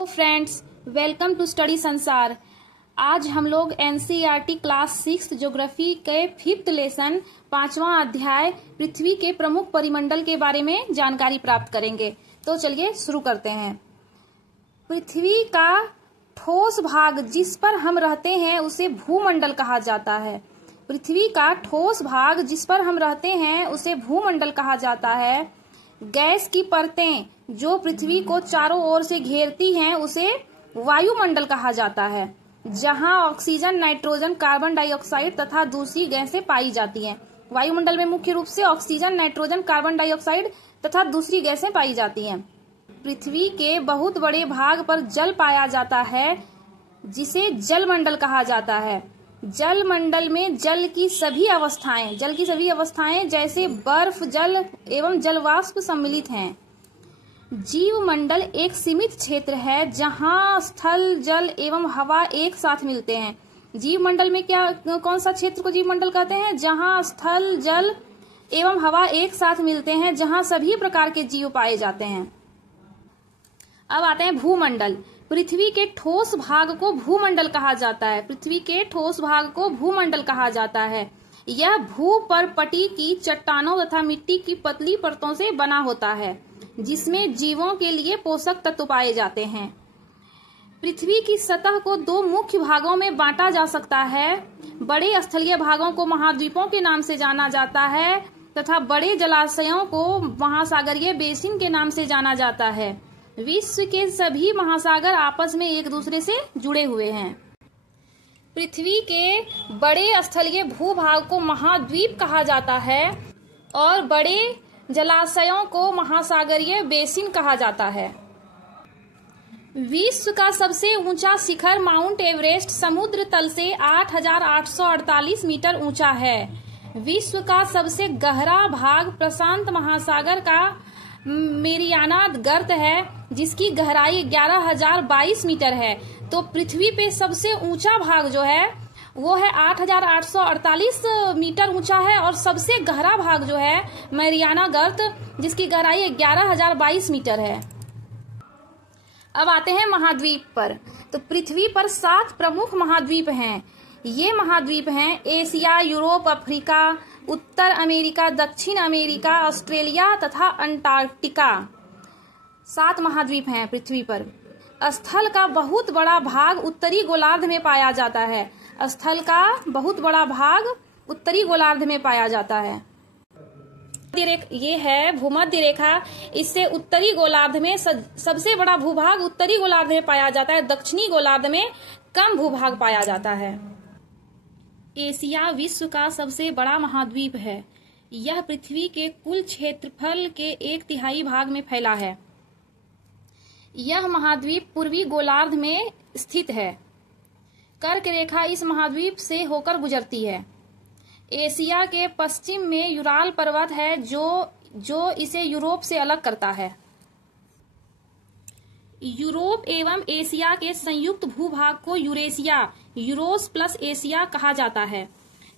Friends, welcome to study संसार। आज हम लोग एनसीईआरटी क्लास 6 ज्योग्राफी के 5th लेसन 5वां अध्याय पृथ्वी के प्रमुख परिमंडल के बारे में जानकारी प्राप्त करेंगे। तो चलिए शुरू करते हैं। पृथ्वी का ठोस भाग जिस पर हम रहते हैं उसे भूमंडल कहा जाता है। पृथ्वी का ठोस भाग जिस पर हम रहते हैं उसे भूमंडल कहा जाता है। गैस की परतें जो पृथ्वी को चारों ओर से घेरती हैं उसे वायुमंडल कहा जाता है, जहां ऑक्सीजन, नाइट्रोजन, कार्बन डाइऑक्साइड तथा दूसरी गैसें पाई जाती हैं। वायुमंडल में मुख्य रूप से ऑक्सीजन, नाइट्रोजन, कार्बन डाइऑक्साइड तथा दूसरी गैसें पाई जाती हैं। पृथ्वी के बहुत बड़े भाग पर जल पाया जाता है जिसे जलमंडल कहा जाता है। जलमंडल में जल की सभी अवस्थाएं जैसे बर्फ, जल एवं जलवाष्प सम्मिलित हैं। जीवमंडल एक सीमित क्षेत्र है जहां स्थल, जल एवं हवा एक साथ मिलते हैं। जीवमंडल में कौन सा क्षेत्र को जीवमंडल कहते हैं? जहां स्थल, जल एवं हवा एक साथ मिलते हैं, जहां सभी प्रकार के जीव पाए जाते हैं। अब आते हैं भूमंडल। पृथ्वी के ठोस भाग को भूमंडल कहा जाता है। पृथ्वी के ठोस भाग को भूमंडल कहा जाता है। यह भूपर्पटी की चट्टानों तथा मिट्टी की पतली परतों से बना होता है, जिसमें जीवों के लिए पोषक तत्व पाए जाते हैं। पृथ्वी की सतह को दो मुख्य भागों में बांटा जा सकता है। बड़े स्थलीय भागों को महाद्वीपों के नाम से जाना जाता है तथा बड़े जलाशयों को महासागरीय बेसिन के नाम से जाना जाता है। विश्व के सभी महासागर आपस में एक दूसरे से जुड़े हुए हैं। पृथ्वी के बड़े स्थलीय भूभाग को महाद्वीप कहा जाता है और बड़े जलाशयों को महासागरीय बेसिन कहा जाता है। विश्व का सबसे ऊंचा शिखर माउंट एवरेस्ट समुद्र तल से 8,848 मीटर ऊंचा है। विश्व का सबसे गहरा भाग प्रशांत महासागर का मेरियाना गर्त है, जिसकी गहराई 11,022 मीटर है। तो पृथ्वी पे सबसे ऊंचा भाग जो है वो है 8,848 मीटर ऊंचा है और सबसे गहरा भाग जो है मैरियाना गर्त, जिसकी गहराई 11,022 मीटर है। अब आते हैं महाद्वीप पर। तो पृथ्वी पर 7 प्रमुख महाद्वीप हैं। ये महाद्वीप हैं एशिया, यूरोप, अफ्रीका, उत्तर अमेरिका, दक्षिण अमेरिका, ऑस्ट्रेलिया तथा अंटार्कटिका। 7 महाद्वीप हैं पृथ्वी पर। स्थल का बहुत बड़ा भाग उत्तरी गोलार्ध में पाया जाता है। स्थल का बहुत बड़ा भाग उत्तरी गोलार्ध में पाया जाता है। ये है भूमध्य रेखा। इससे उत्तरी गोलार्ध में सबसे बड़ा भूभाग उत्तरी गोलार्ध में पाया जाता है। दक्षिणी गोलार्ध में कम भूभाग पाया जाता है। एशिया विश्व का सबसे बड़ा महाद्वीप है। यह पृथ्वी के कुल क्षेत्रफल के 1/3 भाग में फैला है। यह महाद्वीप पूर्वी गोलार्ध में स्थित है। कर्क रेखा इस महाद्वीप से होकर गुजरती है। एशिया के पश्चिम में यूराल पर्वत है जो इसे यूरोप से अलग करता है। यूरोप एवं एशिया के संयुक्त भूभाग को यूरेशिया, यूरोस प्लस एशिया कहा जाता है।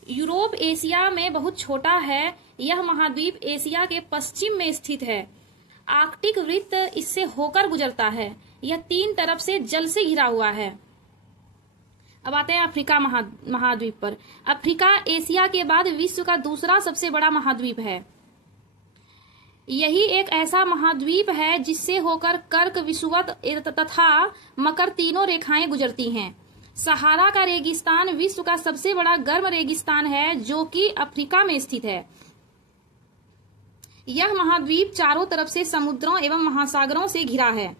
यूरोप एशिया में बहुत छोटा है। यह महाद्वीप एशिया के पश्चिम में स्थित है। आर्कटिक वृत्त इससे होकर गुजरता है। यह 3 तरफ से जल से घिरा हुआ है। अब आते हैं अफ्रीका महाद्वीप पर। अफ्रीका एशिया के बाद विश्व का दूसरा सबसे बड़ा महाद्वीप है। यही एक ऐसा महाद्वीप है जिससे होकर कर्क, विषुवत तथा मकर तीनों रेखाएं गुजरती हैं। सहारा का रेगिस्तान विश्व का सबसे बड़ा गर्म रेगिस्तान है जो कि अफ्रीका में स्थित है। यह महाद्वीप चारों तरफ से समुद्रों एवं महासागरों से घिरा है।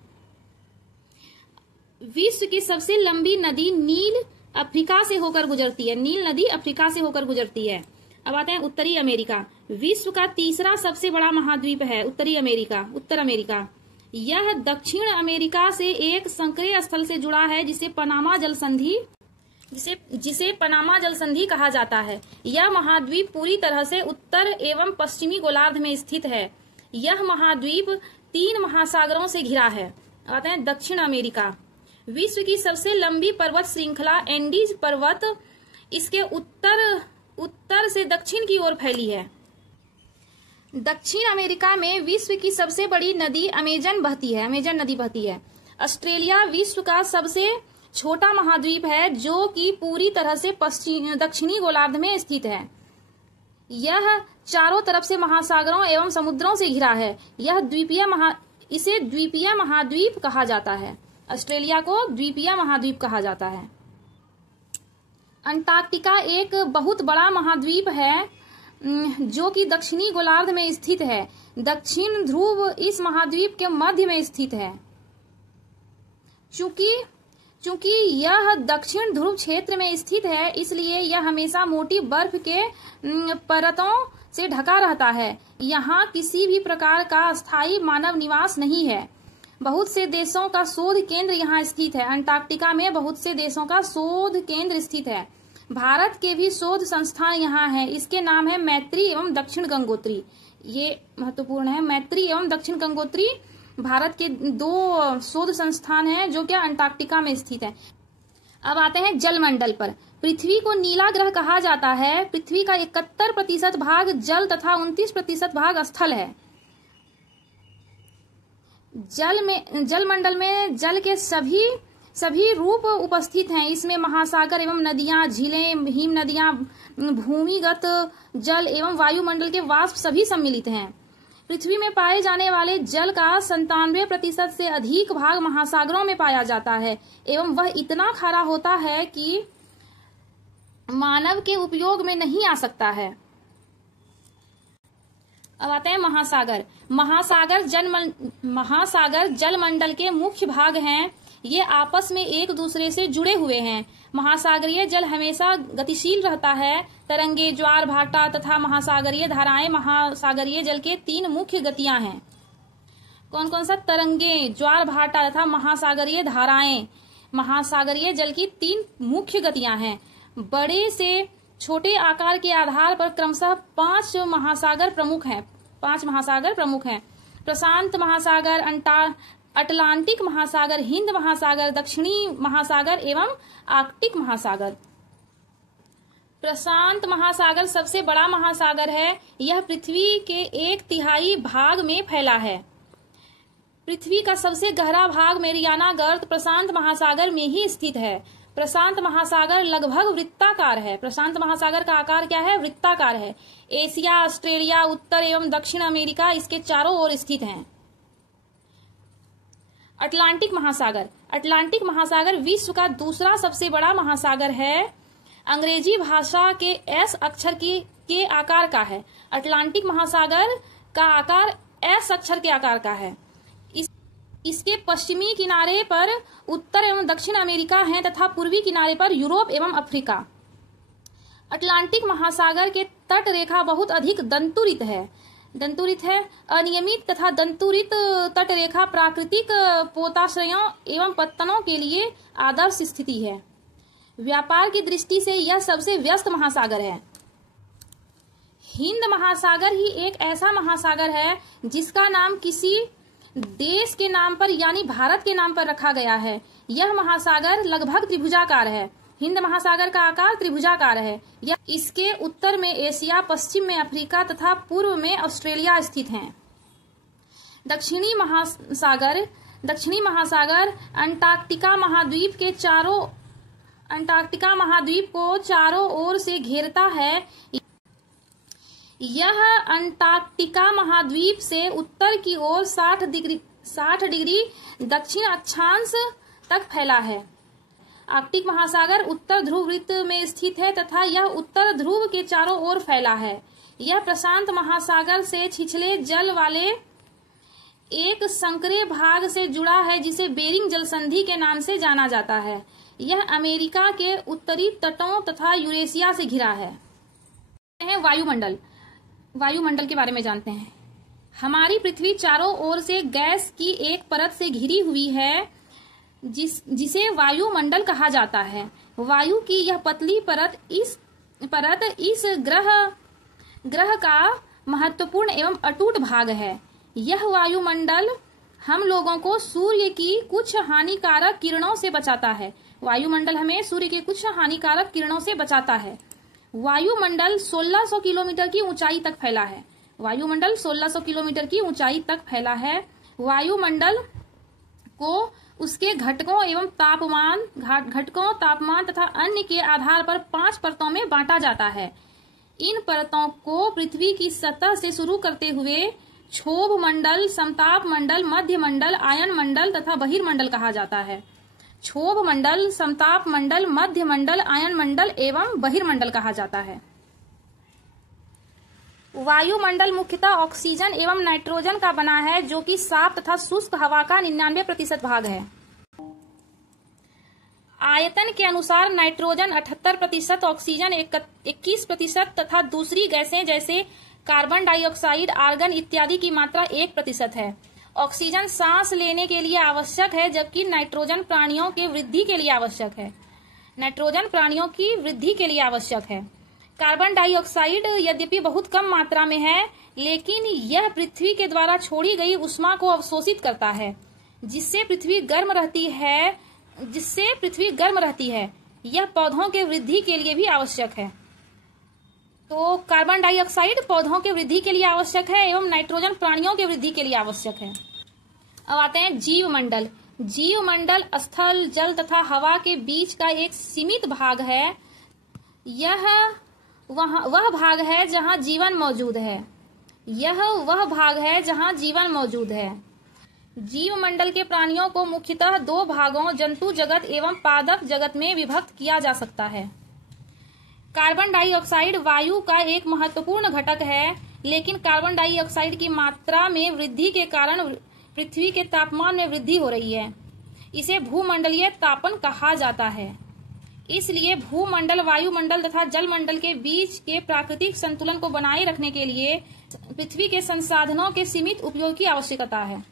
विश्व की सबसे लंबी नदी नील अफ्रीका से होकर गुजरती है। नील नदी अफ्रीका से होकर गुजरती है। अब आते हैं उत्तरी अमेरिका। विश्व का तीसरा सबसे बड़ा महाद्वीप है उत्तर अमेरिका। यह दक्षिण अमेरिका से एक संक्रिय स्थल से जुड़ा है जिसे पनामा जल संधि कहा जाता है। यह महाद्वीप पूरी तरह से उत्तर एवं पश्चिमी गोलार्ध में स्थित है। यह महाद्वीप 3 महासागरों से घिरा है। आते हैं दक्षिण अमेरिका। विश्व की सबसे लंबी पर्वत श्रृंखला एंडीज पर्वत इसके उत्तर से दक्षिण की ओर फैली है। दक्षिण अमेरिका में विश्व की सबसे बड़ी नदी अमेजन नदी बहती है। ऑस्ट्रेलिया विश्व का सबसे छोटा महाद्वीप है जो कि पूरी तरह से दक्षिणी गोलार्ध में स्थित है। यह चारों तरफ से महासागरों एवं समुद्रों से घिरा है। इसे द्वीपीय महाद्वीप कहा जाता है। ऑस्ट्रेलिया को द्वीपीय महाद्वीप कहा जाता है। अंटार्कटिका एक बहुत बड़ा महाद्वीप है जो कि दक्षिणी गोलार्ध में स्थित है। दक्षिण ध्रुव इस महाद्वीप के मध्य में स्थित है। चूंकि यह दक्षिण ध्रुव क्षेत्र में स्थित है, इसलिए यह हमेशा मोटी बर्फ के परतों से ढका रहता है। यहाँ किसी भी प्रकार का स्थायी मानव निवास नहीं है। बहुत से देशों का शोध केंद्र यहाँ स्थित है। अंटार्कटिका में बहुत से देशों का शोध केंद्र स्थित है। भारत के भी शोध संस्थान यहाँ है। इसके नाम है मैत्री एवं दक्षिण गंगोत्री। ये महत्वपूर्ण है। मैत्री एवं दक्षिण गंगोत्री भारत के दो शोध संस्थान हैं जो कि अंटार्कटिका में स्थित है। अब आते हैं जलमंडल पर। पृथ्वी को नीला ग्रह कहा जाता है। पृथ्वी का 71% भाग जल तथा 29% भाग स्थल है। जलमंडल में जल के सभी रूप उपस्थित हैं। इसमें महासागर एवं नदियां, झीलें, हिम नदियां, भूमिगत जल एवं वायुमंडल के वाष्प सभी सम्मिलित हैं। पृथ्वी में पाए जाने वाले जल का 97% से अधिक भाग महासागरों में पाया जाता है एवं वह इतना खारा होता है कि मानव के उपयोग में नहीं आ सकता है। अब आते हैं महासागर। महासागर जलमंडल के मुख्य भाग हैं। ये आपस में एक दूसरे से जुड़े हुए हैं। महासागरीय जल हमेशा गतिशील रहता है। तरंगे, ज्वार भाटा तथा महासागरीय धाराएं महासागरीय जल के 3 मुख्य गतियां हैं। कौन कौन सा? तरंगे, ज्वार भाटा तथा महासागरीय धाराएं महासागरीय जल की 3 मुख्य गतियां हैं। बड़े से छोटे आकार के आधार पर क्रमशः 5 महासागर प्रमुख हैं। प्रशांत महासागर, अटलांटिक महासागर, हिंद महासागर, दक्षिणी महासागर एवं आर्कटिक महासागर। प्रशांत महासागर सबसे बड़ा महासागर है। यह पृथ्वी के 1/3 भाग में फैला है। पृथ्वी का सबसे गहरा भाग मेरियाना गर्त प्रशांत महासागर में ही स्थित है। प्रशांत महासागर लगभग वृत्ताकार है। प्रशांत महासागर का आकार क्या है? वृत्ताकार है। एशिया, ऑस्ट्रेलिया, उत्तर एवं दक्षिण अमेरिका इसके चारों ओर स्थित हैं। अटलांटिक महासागर विश्व का दूसरा सबसे बड़ा महासागर है। अंग्रेजी भाषा के एस अक्षर के आकार का है। अटलांटिक महासागर का आकार एस अक्षर के आकार का है। इसके पश्चिमी किनारे पर उत्तर एवं दक्षिण अमेरिका हैं तथा पूर्वी किनारे पर यूरोप एवं अफ्रीका। अटलांटिक महासागर के तट रेखा बहुत अधिक दंतुरित है। अनियमित तथा दंतुरित तट रेखा प्राकृतिक पोताश्रयों एवं पत्तनों के लिए आदर्श स्थिति है। व्यापार की दृष्टि से यह सबसे व्यस्त महासागर है। हिंद महासागर ही एक ऐसा महासागर है जिसका नाम किसी देश के नाम पर यानी भारत के नाम पर रखा गया है। यह महासागर लगभग त्रिभुजाकार है। हिंद महासागर का आकार त्रिभुजाकार है। यह इसके उत्तर में एशिया, पश्चिम में अफ्रीका तथा पूर्व में ऑस्ट्रेलिया स्थित हैं। दक्षिणी महासागर अंटार्कटिका महाद्वीप को चारों ओर से घेरता है। यह अंटार्कटिका महाद्वीप से उत्तर की ओर 60 डिग्री दक्षिण अक्षांश तक फैला है। आर्कटिक महासागर उत्तर ध्रुव वृत्त में स्थित है तथा यह उत्तर ध्रुव के चारों ओर फैला है। यह प्रशांत महासागर से छिछले जल वाले एक संकरे भाग से जुड़ा है जिसे बेरिंग जलसंधि के नाम से जाना जाता है। यह अमेरिका के उत्तरी तटों तथा यूरेशिया से घिरा है। वायुमंडल के बारे में जानते हैं। हमारी पृथ्वी चारों ओर से गैस की एक परत से घिरी हुई है जिसे वायुमंडल कहा जाता है। वायु की यह पतली परत इस ग्रह का महत्वपूर्ण एवं अटूट भाग है। यह वायुमंडल हम लोगों को सूर्य की कुछ हानिकारक किरणों से बचाता है। वायुमंडल हमें सूर्य के कुछ हानिकारक किरणों से बचाता है। वायुमंडल 1600 किलोमीटर की ऊंचाई तक फैला है। वायुमंडल 1600 किलोमीटर की ऊंचाई तक फैला है। वायुमंडल को उसके घटकों, तापमान तथा अन्य के आधार पर 5 परतों में बांटा जाता है। इन परतों को पृथ्वी की सतह से शुरू करते हुए क्षोभ मंडल, समताप मंडल, मध्य मंडल, आयन मंडल तथा बहिर्मंडल कहा जाता है। क्षोभ मंडल, समताप मंडल, मध्य मंडल, आयन मंडल एवं बहिर्मंडल कहा जाता है। वायुमंडल मुख्यतः ऑक्सीजन एवं नाइट्रोजन का बना है, जो कि साफ तथा शुष्क हवा का 99% भाग है। आयतन के अनुसार नाइट्रोजन 78%, ऑक्सीजन 21% तथा दूसरी गैसें जैसे कार्बन डाइऑक्साइड, आर्गन इत्यादि की मात्रा 1% है। ऑक्सीजन सांस लेने के लिए आवश्यक है, जबकि नाइट्रोजन प्राणियों की वृद्धि के लिए आवश्यक है। कार्बन डाइऑक्साइड यद्यपि बहुत कम मात्रा में है, लेकिन यह पृथ्वी के द्वारा छोड़ी गई ऊष्मा को अवशोषित करता है, जिससे पृथ्वी गर्म रहती है। यह पौधों के वृद्धि के लिए भी आवश्यक है। तो कार्बन डाइऑक्साइड पौधों के वृद्धि के लिए आवश्यक है एवं नाइट्रोजन प्राणियों के वृद्धि के लिए आवश्यक है। अब आते हैं जीवमंडल। जीवमंडल स्थल, जल तथा हवा के बीच का एक सीमित भाग है। यह वह भाग है जहां जीवन मौजूद है। जीवमंडल के प्राणियों को मुख्यतः 2 भागों, जंतु जगत एवं पादप जगत में विभक्त किया जा सकता है। कार्बन डाइऑक्साइड वायु का एक महत्वपूर्ण घटक है, लेकिन कार्बन डाइऑक्साइड की मात्रा में वृद्धि के कारण पृथ्वी के तापमान में वृद्धि हो रही है। इसे भूमंडलीय तापन कहा जाता है। इसलिए भूमंडल, वायुमंडल तथा जलमंडल के बीच के प्राकृतिक संतुलन को बनाए रखने के लिए पृथ्वी के संसाधनों के सीमित उपयोग की आवश्यकता है।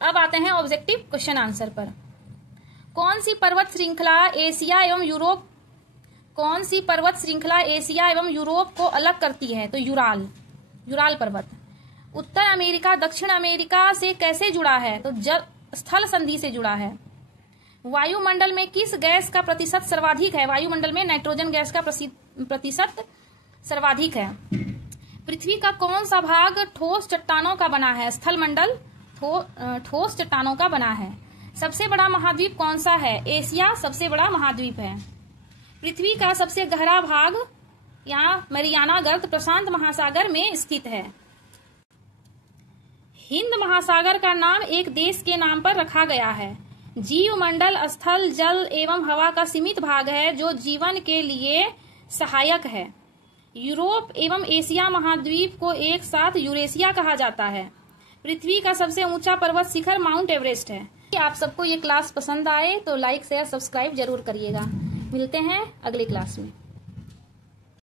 अब आते हैं ऑब्जेक्टिव क्वेश्चन आंसर पर। कौन सी पर्वत श्रृंखला एशिया एवं यूरोप को अलग करती है? तो यूराल पर्वत। उत्तर अमेरिका दक्षिण अमेरिका से कैसे जुड़ा है? तो स्थल संधि से जुड़ा है। वायुमंडल में किस गैस का प्रतिशत सर्वाधिक है? वायुमंडल में नाइट्रोजन गैस का प्रतिशत सर्वाधिक है। पृथ्वी का कौन सा भाग ठोस चट्टानों का बना है? स्थल मंडल ठोस चट्टानों का बना है। सबसे बड़ा महाद्वीप कौन सा है? एशिया सबसे बड़ा महाद्वीप है। पृथ्वी का सबसे गहरा भाग यहाँ मैरियाना गर्त प्रशांत महासागर में स्थित है। हिंद महासागर का नाम एक देश के नाम पर रखा गया है। जीवमंडल स्थल, जल एवं हवा का सीमित भाग है, जो जीवन के लिए सहायक है। यूरोप एवं एशिया महाद्वीप को एक साथ यूरेशिया कहा जाता है। पृथ्वी का सबसे ऊंचा पर्वत शिखर माउंट एवरेस्ट है। आप सबको ये क्लास पसंद आए तो लाइक शेयर सब्सक्राइब जरूर करिएगा। मिलते हैं अगले क्लास में।